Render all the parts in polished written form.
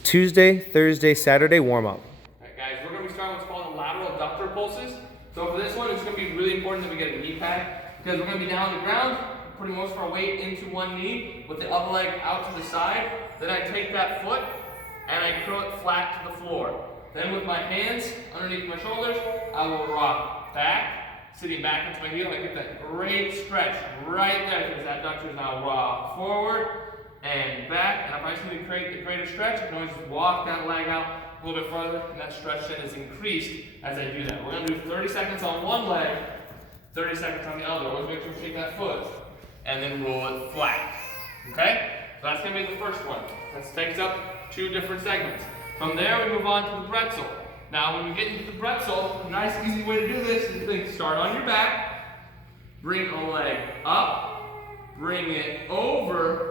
Tuesday, Thursday, Saturday warm-up. Alright guys, we're going to be starting what's called lateral adductor pulses. So for this one, it's going to be really important that we get a knee pad because we're going to be down on the ground, putting most of our weight into one knee with the other leg out to the side. Then I take that foot and I curl it flat to the floor. Then with my hands underneath my shoulders, I will rock back, sitting back into my heel. I get that great stretch right there because that adductor is now rock forward and back. And if I just need to create the greater stretch, I can always just walk that leg out a little bit further, and that stretch then is increased as I do that. We're going to do 30 seconds on one leg, 30 seconds on the other. Always make sure to take that foot and then roll it flat. Okay? So that's going to be the first one. That takes up 2 different segments. From there, we move on to the Bretzel. Now, when we get into the Bretzel, a nice, easy way to do this is to start on your back, bring a leg up, bring it over,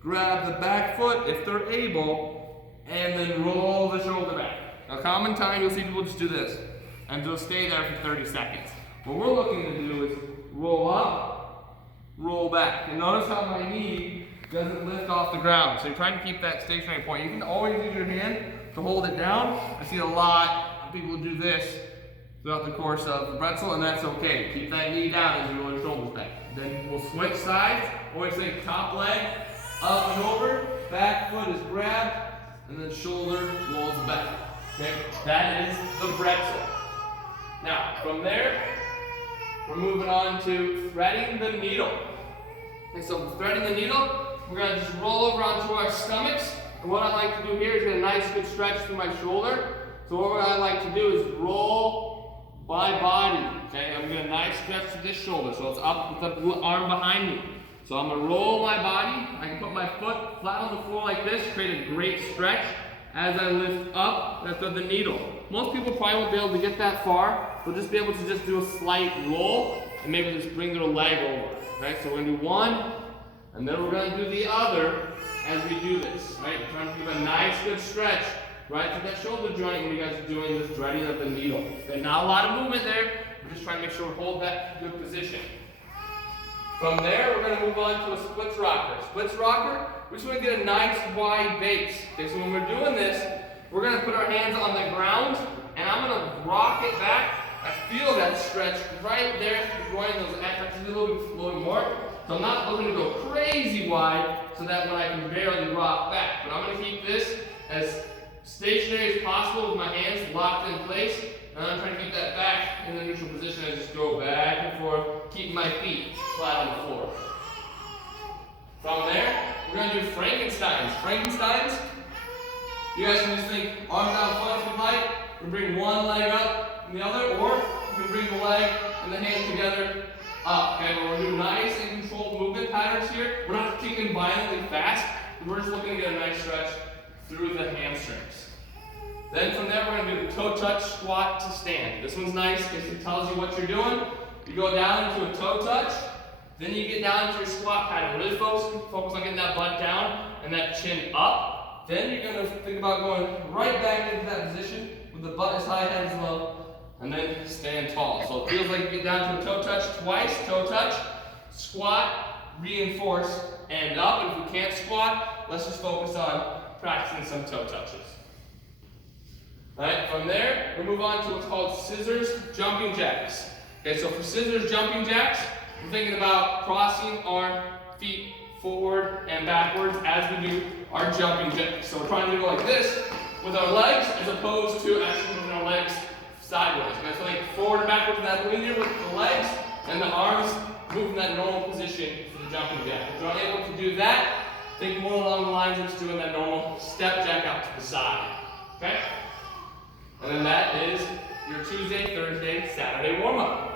grab the back foot if they're able, and then roll the shoulder back. A common time you'll see people just do this, and they'll stay there for 30 seconds. What we're looking to do is roll up, roll back. And notice how my knee doesn't lift off the ground. So you're trying to keep that stationary point. You can always use your hand to hold it down. I see a lot of people do this throughout the course of the Bretzel, and that's okay. Keep that knee down as you roll your shoulders back. Then we'll switch sides. Always think top leg up and over, back foot is grabbed, and then shoulder rolls back. Okay, that is the Bretzel. Now, from there, we're moving on to threading the needle. Okay, so threading the needle, we're going to just roll over onto our stomachs. And what I like to do here is get a nice good stretch through my shoulder. So what I like to do is roll my body. Okay, I'm getting a nice stretch to this shoulder. So it's up with the arm behind me. So I'm going to roll my body. I can put my foot flat on the floor like this, create a great stretch as I lift up and thread the needle. Most people probably won't be able to get that far. They'll just be able to just do a slight roll and maybe just bring their leg over. Right? So we're going to do one, and then we're going to do the other as we do this. Right? We're trying to give a nice good stretch right to that shoulder joint when you guys are doing this threading of the needle. Okay, not a lot of movement there. We're just trying to make sure we hold that good position. From there, we're going to move on to a splits rocker. Splits rocker, we just want to get a nice wide base. Okay, so when we're doing this, we're going to put our hands on the ground, and I'm going to rock it back. I feel that stretch right there, groin those actually a little bit more. So I'm not looking to go crazy wide so that when I can barely rock back. But I'm going to keep this as stationary as possible with my hands locked in place. And I'm trying to keep that back in the neutral position and just go back and forth, keeping my feet flat on the floor. From there, we're going to do Frankensteins. Frankensteins, you guys can just think arms down front if you like. We bring one leg up and the other, or you can bring the leg and the hands together up. Okay, we're going to do nice and controlled movement patterns here. We're not kicking violently fast. We're just looking to get a nice stretch through the hamstrings. Then from there, we're going to do the toe touch squat to stand. This one's nice because it tells you what you're doing. You go down into a toe touch, then you get down into your squat pattern. Really focus on getting that butt down and that chin up. Then you're going to think about going right back into that position with the butt as high, head as low, and then stand tall. So it feels like you get down to a toe touch twice, toe touch, squat, reinforce, and up. And if we can't squat, let's just focus on practicing some toe touches. Alright, from there, we'll move on to what's called scissors jumping jacks. Okay, so for scissors jumping jacks, we're thinking about crossing our feet forward and backwards as we do our jumping jacks. So we're trying to go like this with our legs as opposed to actually moving our legs sideways. Okay, so like forward and backwards in that linear with the legs and the arms move in that normal position for the jumping jack. If you're not able to do that, think more along the lines of just doing that normal step jack out to the side. Okay? And then that is your Tuesday, Thursday, Saturday warm-up.